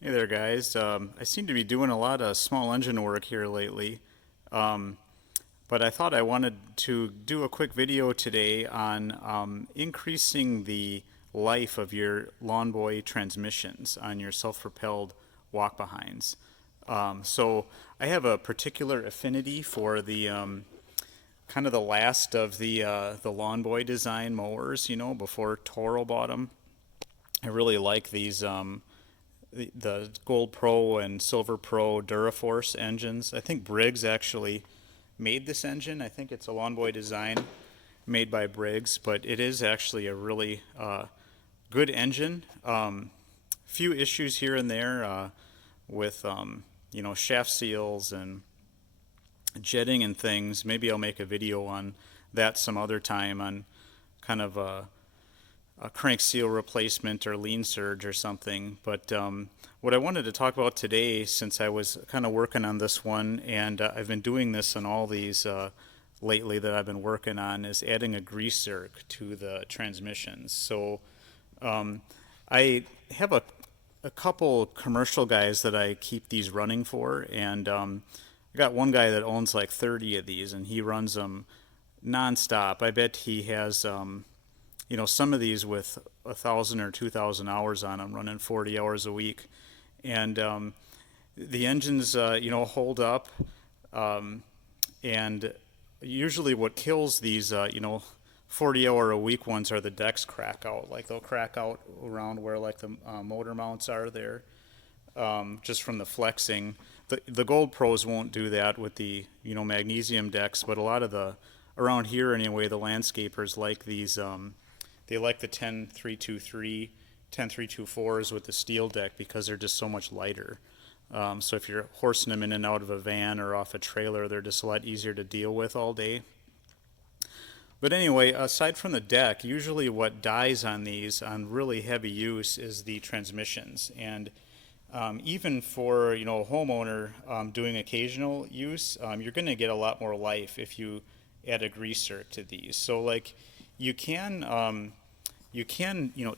Hey there, guys. I seem to be doing a lot of small engine work here lately, um, but I thought I wanted to do a quick video today on increasing the life of your lawn boy transmissions on your self-propelled walk-behinds. So I have a particular affinity for the kind of the last of the lawn boy design mowers, before Toro bought them. I really like these the Gold Pro and Silver Pro Duraforce engines. I think Briggs actually made this engine. I think it's a Lawn Boy design made by Briggs, but it is actually a really good engine. Few issues here and there with shaft seals and jetting and things. Maybe I'll make a video on that some other time on kind of a crank seal replacement or lean surge or something. But what I wanted to talk about today, since I was kind of working on this one, and I've been doing this on all these lately that I've been working on, is adding a grease zerk to the transmissions. So I have a couple commercial guys that I keep these running for, and I got one guy that owns like 30 of these, and he runs them nonstop. I bet he has some of these with 1,000 or 2,000 hours on them, running 40 hours a week, and the engines, hold up. And usually, what kills these, 40-hour-a-week ones are the decks crack out. Like they'll crack out around where like the motor mounts are there, just from the flexing. The Gold Pros won't do that with the magnesium decks, but a lot of the around here anyway, the landscapers like these. They like the 10323, 10324s with the steel deck because they're just so much lighter. So if you're horsing them in and out of a van or off a trailer, they're just a lot easier to deal with all day. But anyway, aside from the deck, usually what dies on these on really heavy use is the transmissions. And even for a homeowner doing occasional use, you're going to get a lot more life if you add a greaser to these. So like you can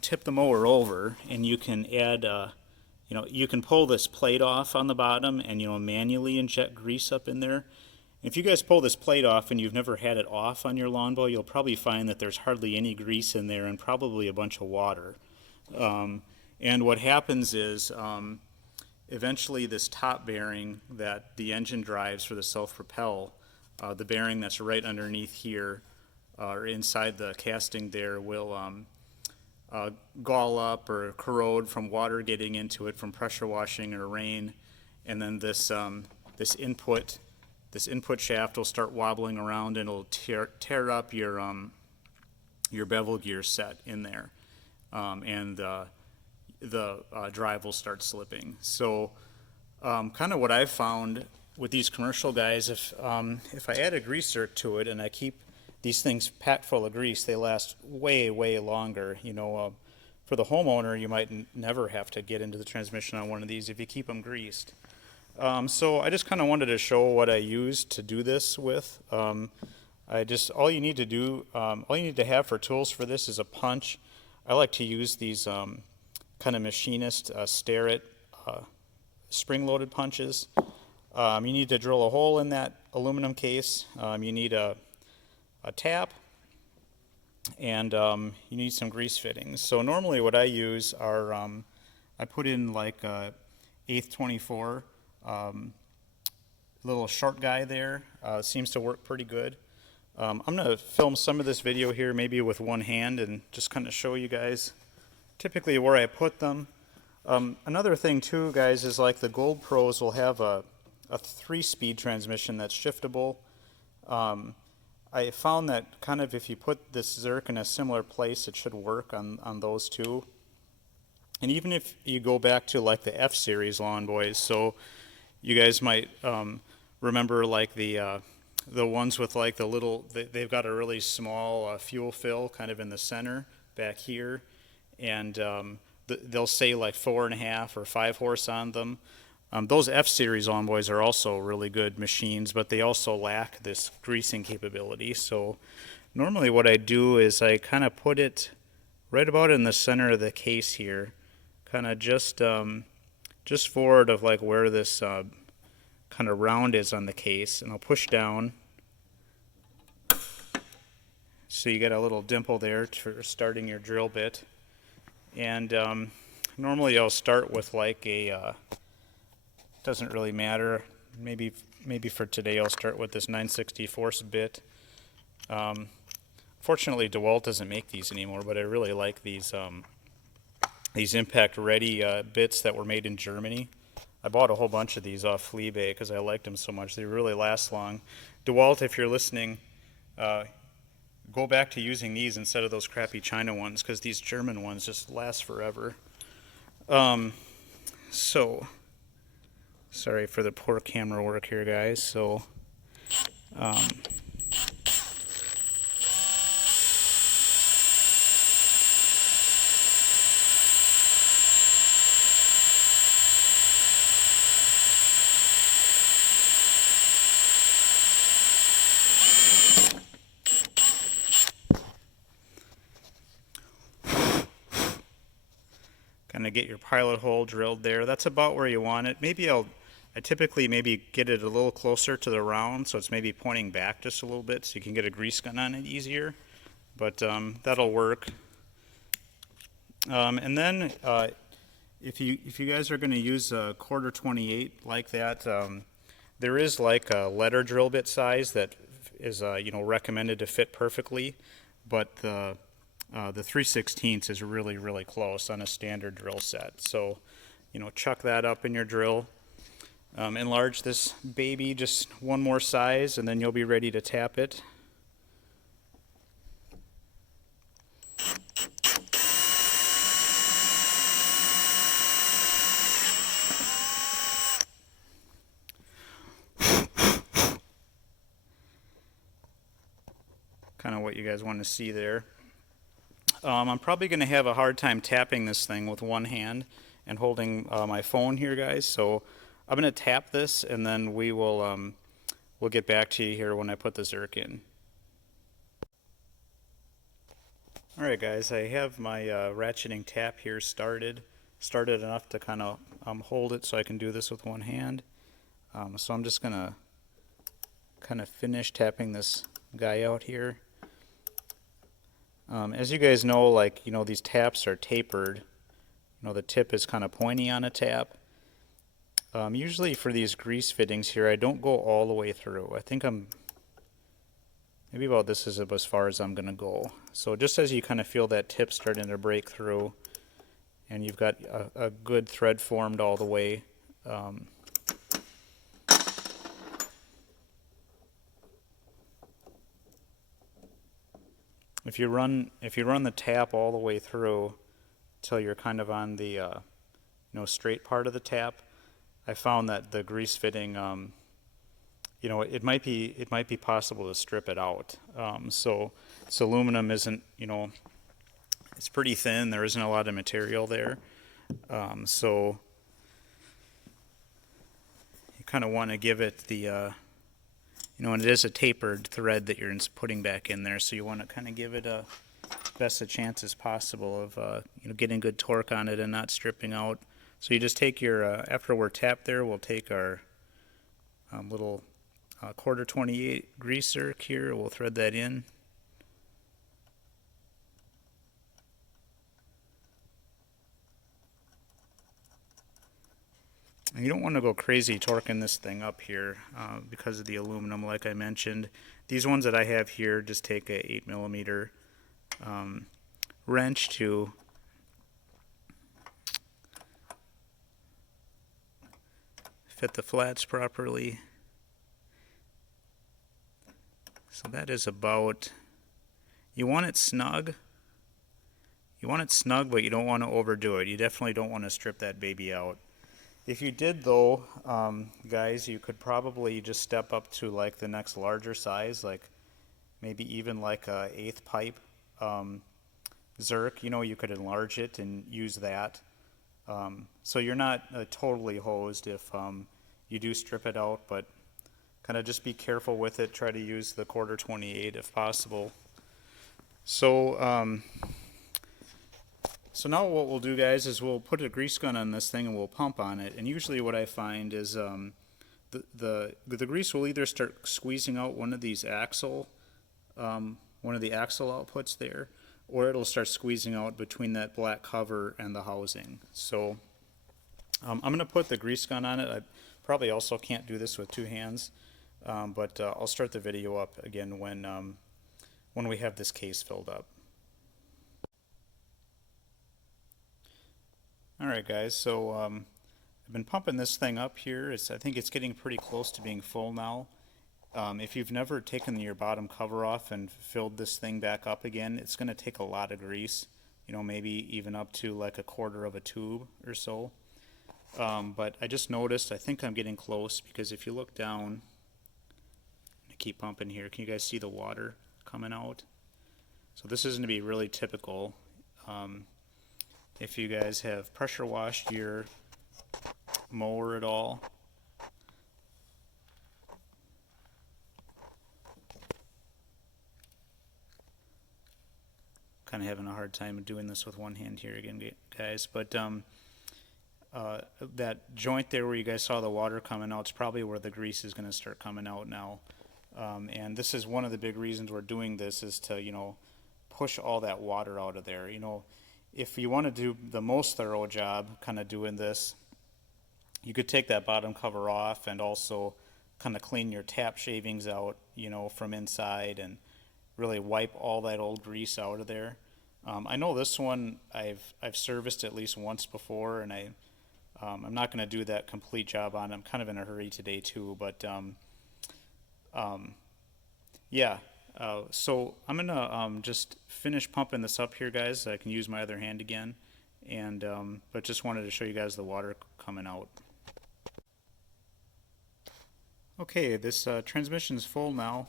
tip the mower over, and you can add you can pull this plate off on the bottom and manually inject grease up in there. If you guys pull this plate off and you've never had it off on your lawn boy, you'll probably find that there's hardly any grease in there and probably a bunch of water. And what happens is eventually this top bearing that the engine drives for the self-propel, the bearing that's right underneath here or inside the casting there, will gall up or corrode from water getting into it from pressure washing or rain, and then this input shaft will start wobbling around, and it'll tear up your bevel gear set in there, and the drive will start slipping. So kind of what I've found with these commercial guys, if I add a greaser to it and I keep these things packed full of grease, they last way longer. For the homeowner, you might never have to get into the transmission on one of these if you keep them greased. So I just kind of wanted to show what I use to do this with. All you need to have for tools for this is a punch. I like to use these kind of machinist Starrett spring-loaded punches. You need to drill a hole in that aluminum case. You need a tap, and you need some grease fittings. So normally what I use are, I put in like a 8th 24 little short guy there. Seems to work pretty good. I'm going to film some of this video here maybe with one hand and just kind of show you guys typically where I put them. Another thing too, guys, is like the Gold Pros will have a 3-speed transmission that's shiftable. I found that kind of if you put this Zerk in a similar place, it should work on those too. And even if you go back to like the F-Series lawn boys, so you guys might remember like the ones with like the little, they've got a really small fuel fill kind of in the center back here, and they'll say like 4.5 or 5 horse on them. Those F-Series lawn boys are also really good machines, but they also lack this greasing capability. So normally what I do is I kind of put it right about in the center of the case here, kind of just just forward of like where this kind of round is on the case, and I'll push down. So you get a little dimple there for starting your drill bit. And normally I'll start with like a, doesn't really matter, maybe for today I'll start with this 9/64 bit. Fortunately DeWalt doesn't make these anymore, but I really like these impact ready bits that were made in Germany. I bought a whole bunch of these off Fleabay because I liked them so much. They really last long. DeWalt, if you're listening, go back to using these instead of those crappy China ones, because these German ones just last forever. So, sorry for the poor camera work here, guys. So, kind of get your pilot hole drilled there. That's about where you want it. I typically maybe get it a little closer to the round, so it's maybe pointing back just a little bit, so you can get a grease gun on it easier. But that'll work. And then if you guys are going to use a 1/4-28 like that, there is like a letter drill bit size that is recommended to fit perfectly, but the 3/16 is really close on a standard drill set. So chuck that up in your drill. Enlarge this baby just one more size, and then you'll be ready to tap it. Kind of what you guys want to see there. I'm probably going to have a hard time tapping this thing with one hand and holding my phone here, guys. So I'm going to tap this, and then we'll get back to you here when I put the Zerk in. All right, guys, I have my ratcheting tap here started enough to kind of hold it so I can do this with one hand. So I'm just going to kind of finish tapping this guy out here. As you guys know, like, these taps are tapered. The tip is kind of pointy on a tap. Usually for these grease fittings here, I don't go all the way through. I think maybe about this is as far as I'm going to go. So just as you kind of feel that tip starting to break through, and you've got a good thread formed all the way, if you run the tap all the way through till you're kind of on the straight part of the tap, I found that the grease fitting, it might be possible to strip it out. So this aluminum isn't, it's pretty thin. There isn't a lot of material there. So you kind of want to give it the and it is a tapered thread that you're putting back in there, so you want to kind of give it a best of chances possible of getting good torque on it and not stripping out. So you just take your after we're tapped there, we'll take our little 1/4-28 grease Zerk here. We'll thread that in. And you don't want to go crazy torquing this thing up here because of the aluminum, like I mentioned. These ones that I have here just take a 8mm wrench to fit the flats properly. So that is about, you want it snug. But you don't want to overdo it. You definitely don't want to strip that baby out. If you did, though, guys, you could probably just step up to like the next larger size, like maybe even like a 1/8 pipe Zerk. You could enlarge it and use that. So you're not totally hosed if you do strip it out, but kind of just be careful with it. Try to use the 1/4-28 if possible. So So now what we'll do, guys, is we'll put a grease gun on this thing and we'll pump on it. And usually what I find is the grease will either start squeezing out one of the axle outputs there, or it'll start squeezing out between that black cover and the housing. So I'm going to put the grease gun on it. I probably also can't do this with two hands, but I'll start the video up again when we have this case filled up. Alright guys, so I've been pumping this thing up here. I think it's getting pretty close to being full now. If you've never taken your bottom cover off and filled this thing back up again, it's going to take a lot of grease, you know, maybe even up to like a quarter of a tube or so. But I just noticed, I think I'm getting close, because if you look down, I keep pumping here, can you guys see the water coming out? So this is going to be really typical. If you guys have pressure washed your mower at all, kind of having a hard time doing this with one hand here again, guys, but that joint there where you guys saw the water coming out is probably where the grease is going to start coming out now. And this is one of the big reasons we're doing this, is to, you know, push all that water out of there. You know, if you want to do the most thorough job kind of doing this, you could take that bottom cover off and also kind of clean your tap shavings out, you know, from inside, and really wipe all that old grease out of there. I know this one I've serviced at least once before, and I'm not going to do that complete job on it. I'm kind of in a hurry today too, but yeah. So I'm gonna just finish pumping this up here, guys. I can use my other hand again, and but just wanted to show you guys the water coming out. Okay, this transmission is full now.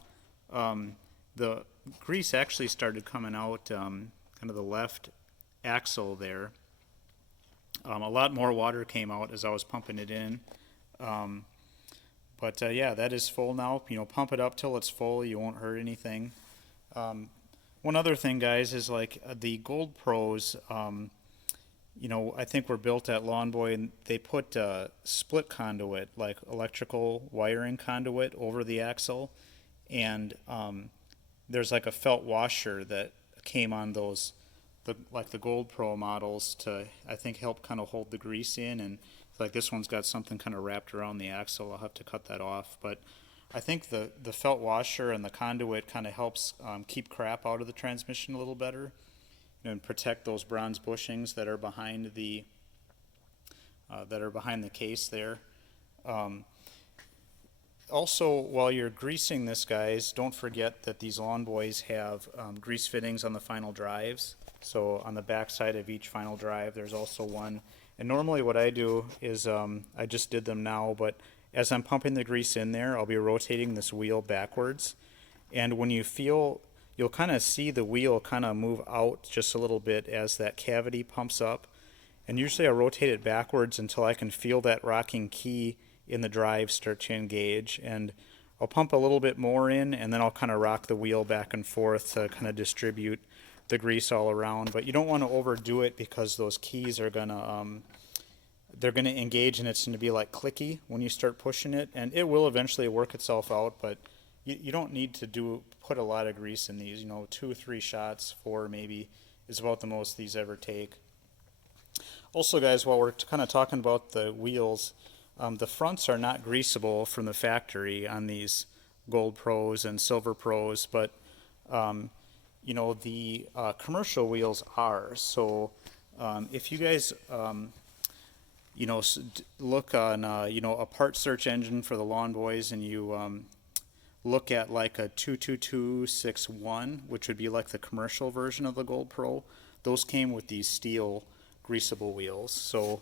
The grease actually started coming out kind of the left axle there. A lot more water came out as I was pumping it in. But yeah, that is full now. You know, pump it up till it's full. You won't hurt anything. One other thing, guys, is like the Gold Pros. You know, I think were built at Lawn Boy, and they put split conduit, like electrical wiring conduit, over the axle, and there's like a felt washer that came on those, like the Gold Pro models, to, I think, help kind of hold the grease in. And like this one's got something kind of wrapped around the axle. I'll have to cut that off, but I think the felt washer and the conduit kind of helps keep crap out of the transmission a little better, and protect those bronze bushings that are behind the case there. Also, while you're greasing this, guys, don't forget that these Lawn Boys have grease fittings on the final drives. So on the back side of each final drive, there's also one. And normally what I do is, I just did them now, but as I'm pumping the grease in there, I'll be rotating this wheel backwards. And when you feel, you'll kind of see the wheel kind of move out just a little bit as that cavity pumps up. And usually I rotate it backwards until I can feel that rocking key in the drive start to engage. And I'll pump a little bit more in, and then I'll kind of rock the wheel back and forth to kind of distribute the grease all around. But you don't want to overdo it, because those keys are gonna they're gonna engage, and it's gonna be like clicky when you start pushing it, and it will eventually work itself out. But you don't need to put a lot of grease in these. You know, 2 or 3 shots, 4 maybe, is about the most these ever take. Also, guys, while we're kind of talking about the wheels, the fronts are not greasable from the factory on these Gold Pros and Silver Pros, but you know, the commercial wheels are. So if you guys you know, look on you know, a part search engine for the Lawn Boys, and you look at like a 22261, which would be like the commercial version of the Gold Pro, those came with these steel greasable wheels. So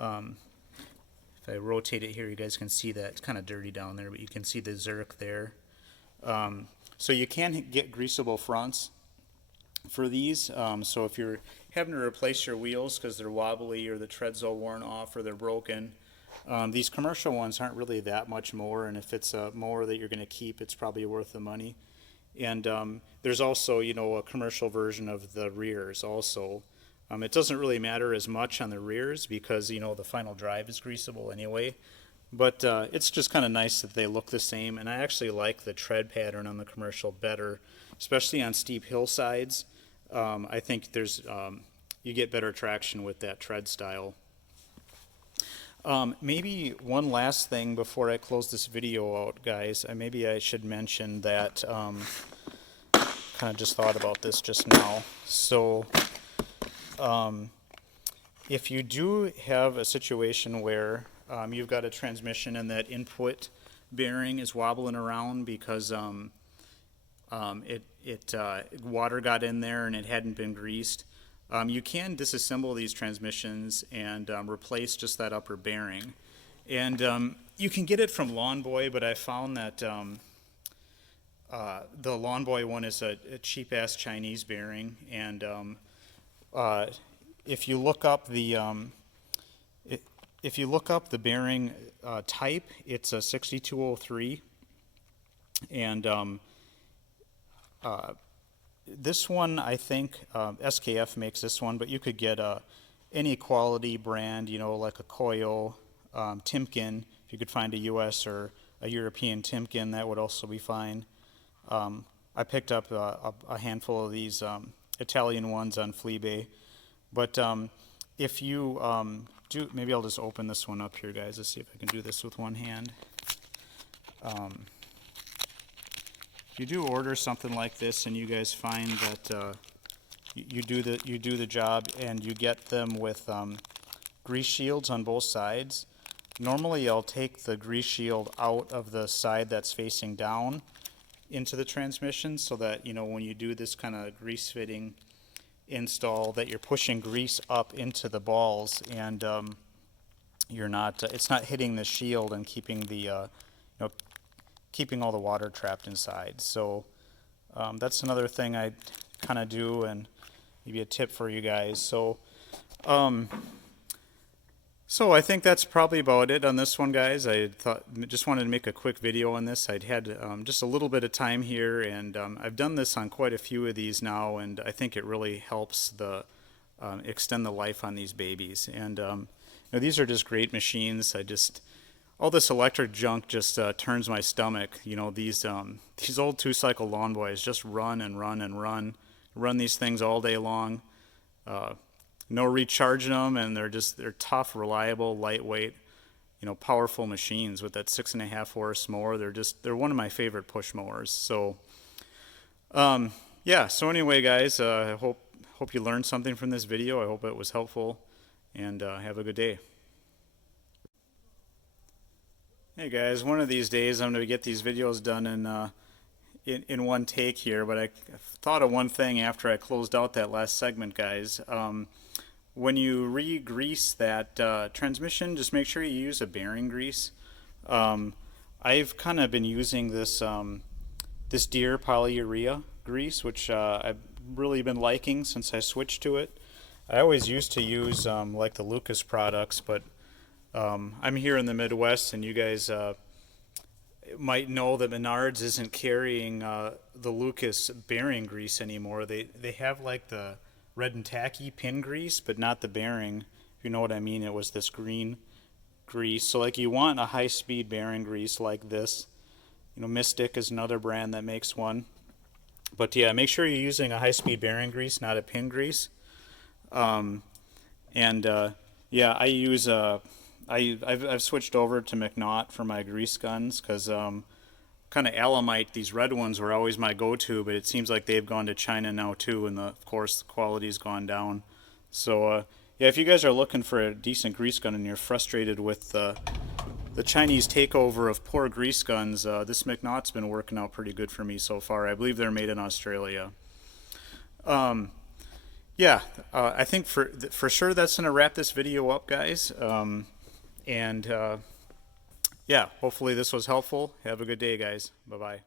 if I rotate it here, you guys can see that it's kind of dirty down there, but you can see the Zerk there. So you can get greasable fronts for these. So if you're having to replace your wheels because they're wobbly, or the tread's all worn off, or they're broken, these commercial ones aren't really that much more, and if it's a mower that you're going to keep, it's probably worth the money. And there's also, you know, a commercial version of the rears also. It doesn't really matter as much on the rears because, you know, the final drive is greasable anyway. But it's just kind of nice that they look the same, and I actually like the tread pattern on the commercial better, especially on steep hillsides. I think you get better traction with that tread style. Maybe one last thing before I close this video out, guys. Maybe I should mention that, kind of just thought about this just now. So if you do have a situation where you've got a transmission and that input bearing is wobbling around because water got in there and it hadn't been greased, you can disassemble these transmissions and replace just that upper bearing. And you can get it from Lawn Boy, but I found that the Lawn Boy one is a cheap-ass Chinese bearing. And if you look up the bearing type, it's a 6203, and this one, I think SKF makes this one, but you could get any quality brand, you know, like a Koyo, Timken. If you could find a U.S. or a European Timken, that would also be fine. I picked up a handful of these Italian ones on Fleabay, but if you maybe I'll just open this one up here, guys. Let's see if I can do this with one hand. If you do order something like this and you guys find that you do the job and you get them with grease shields on both sides, normally I'll take the grease shield out of the side that's facing down into the transmission so that, you know, when you do this kind of grease fitting install, that you're pushing grease up into the balls and you're not it's not hitting the shield and keeping the keeping all the water trapped inside. So that's another thing I kind of do, and maybe a tip for you guys. So I think that's probably about it on this one, guys. I just wanted to make a quick video on this. I'd had just a little bit of time here, and I've done this on quite a few of these now, and I think it really helps extend the life on these babies. And these are just great machines. All this electric junk just turns my stomach. You know, these old 2-cycle Lawn Boys just run and run and run these things all day long. No recharging them, and they're tough, reliable, lightweight, powerful machines with that 6.5 horse mower. They're one of my favorite push mowers. So yeah, so anyway, guys, I hope you learned something from this video. I hope it was helpful, and have a good day. Hey guys, one of these days I'm going to get these videos done in one take here, but I thought of one thing after I closed out that last segment, guys. When you re-grease that transmission, just make sure you use a bearing grease. I've kind of been using this Deere polyurea grease, which I've really been liking since I switched to it. I always used to use like the Lucas products, but I'm here in the Midwest, and you guys might know that Menards isn't carrying the Lucas bearing grease anymore. They have like the red and tacky pin grease, but not the bearing. If you know what I mean, it was this green grease. So like you want a high-speed bearing grease like this. Mystic is another brand that makes one. But yeah, make sure you're using a high-speed bearing grease, not a pin grease. Yeah, I use I've switched over to McNaught for my grease guns because kind of Alamite, these red ones were always my go-to, but it seems like they've gone to China now too, and of course the quality's gone down. So yeah, if you guys are looking for a decent grease gun and you're frustrated with the Chinese takeover of poor grease guns, this McNaught's been working out pretty good for me so far. I believe they're made in Australia. Yeah, I think for sure that's going to wrap this video up, guys. Yeah, hopefully this was helpful. Have a good day, guys. Bye-bye.